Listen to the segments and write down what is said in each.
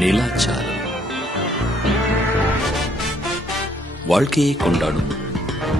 நிலாச்சாரம் வாழ்க்கையை கொண்டாடும்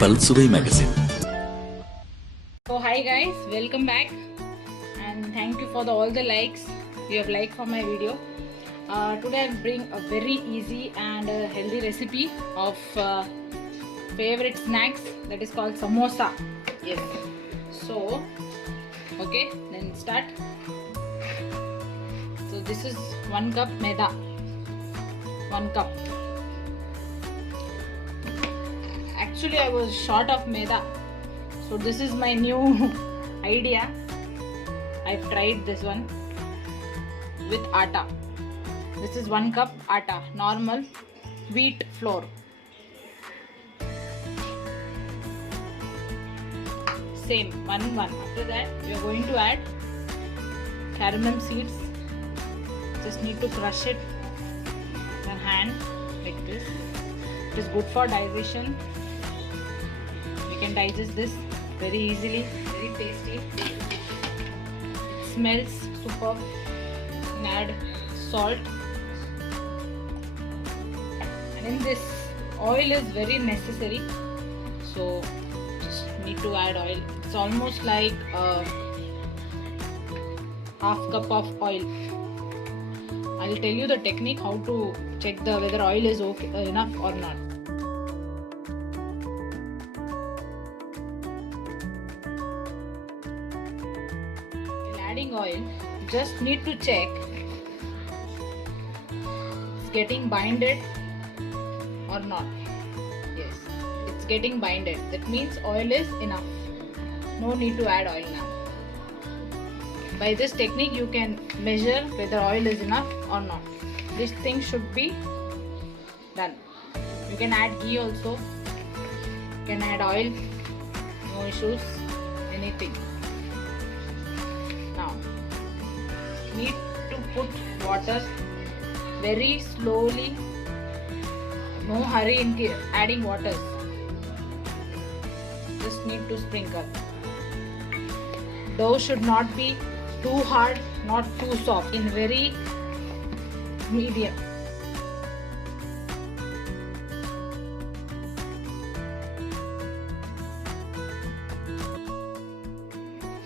பல்சுவை magazine. So hi guys, welcome back and thank you for all the likes you have liked for my video. Today I bring a very easy and healthy recipe of favorite snacks that is called samosa. Yes. So okay, then start. So this is 1 cup maida. 1 cup. Actually I was short of maida. So this is my new idea. I've tried this one with atta. This is 1 cup atta, normal wheat flour. Same, 1. After that, we are going to add cardamom seeds. Just need to crush it with hand like this. It is good for digestion. We can digest this very easily, very tasty. It smells superb. And add salt. And in this, oil is very necessary. So just need to add oil. It's almost like half cup of oil. I'll tell you the technique how to check whether oil is okay, enough or not. While adding oil, just need to check it's getting binded or not. Yes, it's getting binded. That means oil is enough. No need to add oil now. By this technique you can measure whether oil is enough or not. This thing should be done. You can add ghee also. You can add oil. No issues. Anything. Now need to put water very slowly. No hurry in adding water. Just need to sprinkle. Dough should not be too hard, not too soft, in very medium.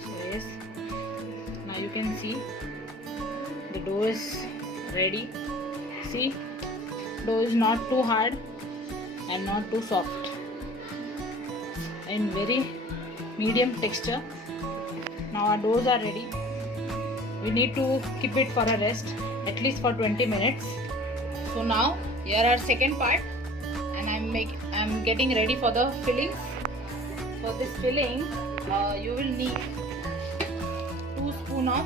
So yes, now you can see the dough is ready. See, dough is not too hard and not too soft, in very medium texture. Now our doughs are ready. We need to keep it for a rest, at least for 20 minutes. So now here our second part, and I'm getting ready for the filling. For this filling, you will need 2 spoons of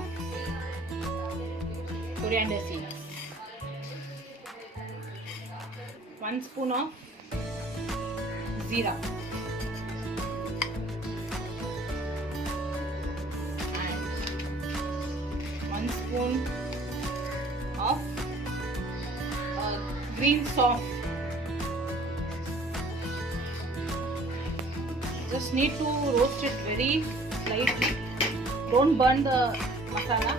coriander seeds, 1 spoon of jeera, 1 spoon of green sauce. Just need to roast it very slightly. Don't burn the masala.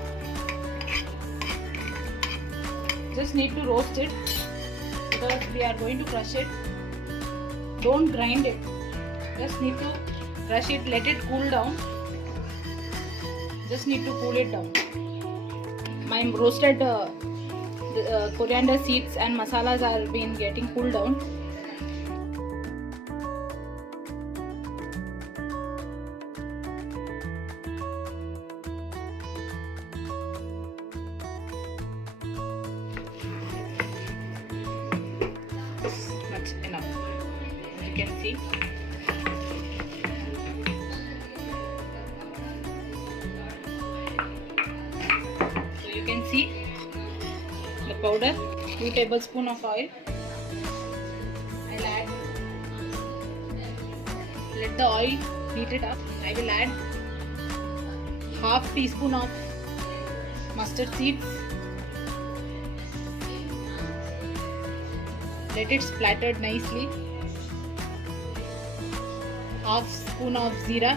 Just need to roast it because we are going to crush it. Don't grind it. Just need to crush it. Let it cool down. Just need to cool it down. My roasted coriander seeds and masalas are been getting cooled down. Much enough, as you can see. You can see the powder. 2 tablespoons of oil. I'll add. Let the oil heat it up. I will add half teaspoon of mustard seeds. Let it splattered nicely. Half spoon of jeera.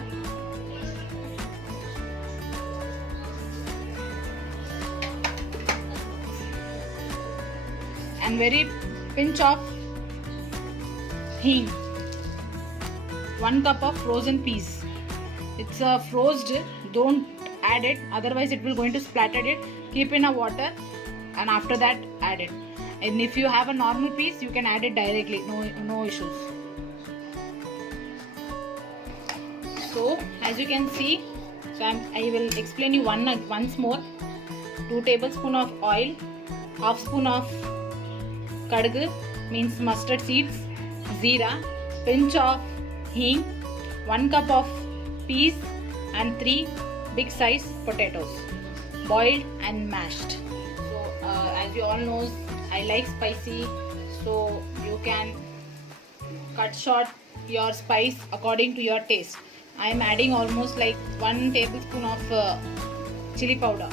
and very pinch of hing. 1 cup of frozen peas. It's frozen, don't add it, otherwise it will going to splatter it. Keep in a water and after that add it. And if you have a normal piece, you can add it directly, no issues. So as you can see, I will explain you once more. 2 tablespoons of oil, half spoon of kadgu means mustard seeds, zeera, pinch of hing, 1 cup of peas and 3 big size potatoes, boiled and mashed. So as you all know, I like spicy, so you can cut short your spice according to your taste. I am adding almost like 1 tablespoon of chili powder,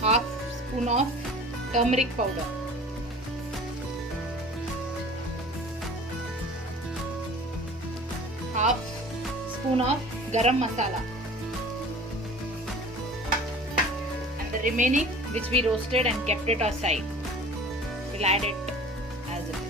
half spoon of turmeric powder, half spoon of garam masala, and the remaining which we roasted and kept it aside, we'll add it as it is.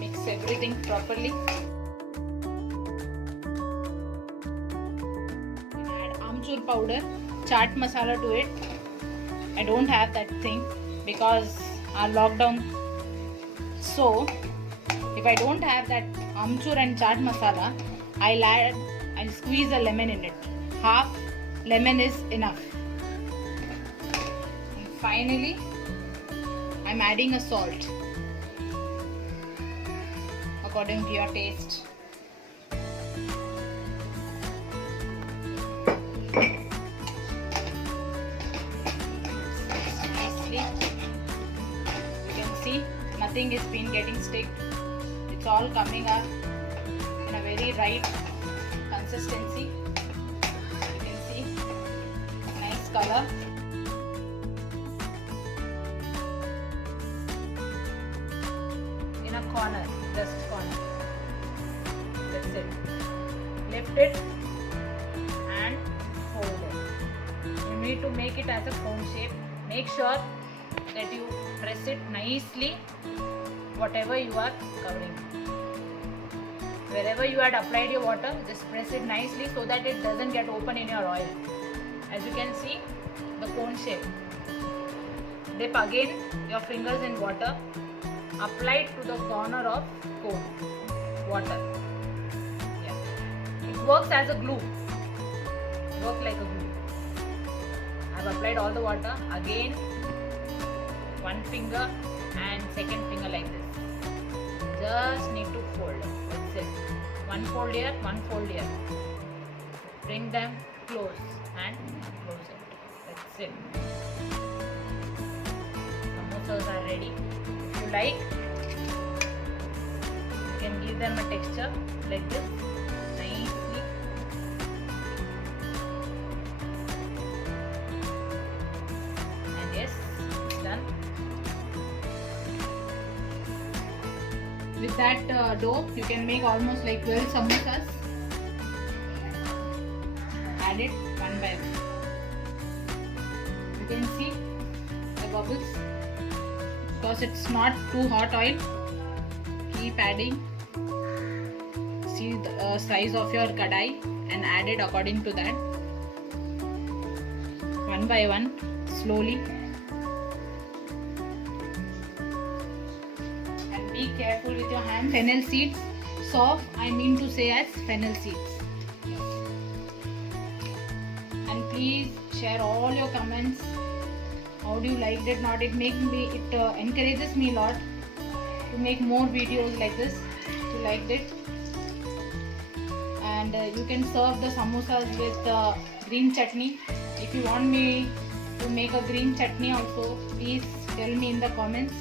Mix everything properly. Add amchur powder, chaat masala to it. I don't have that thing because our lockdown. So if I don't have that amchur and chaat masala, I'll squeeze a lemon in it. Half lemon is enough. And finally, I'm adding a salt according to your taste. Nicely. You can see nothing is been getting stick. It's all coming up in a very right consistency. You can see nice color. In a corner, just corner. That's it. Lift it and hold it. You need to make it as a cone shape. Make sure that you press it nicely whatever you are covering. Wherever you had applied your water, just press it nicely so that it doesn't get open in your oil. As you can see, the cone shape. Dip again your fingers in water. Apply it to the corner of cone. Water. Yeah. It works as a glue. Work like a glue. I have applied all the water. Again, 1 finger and 2nd finger like this. Just need to fold it. That's it. 1 fold here, 1 fold here. Bring them close and close it. That's it. Samosas are ready. If you like, you can give them a texture like this. Nicely. And yes, done. With that dough, you can make almost like 12 samosas. Add it one by one. You can see the bubbles. Because it's not too hot oil, keep adding. See the size of your kadai and add it according to that. One by one, slowly. Be careful with your hand. Fennel seeds, soft, I mean to say as fennel seeds. And please share all your comments. How do you like it? Not it encourages me a lot to make more videos like this. If you liked it, and you can serve the samosas with green chutney. If you want me to make a green chutney also, please tell me in the comments.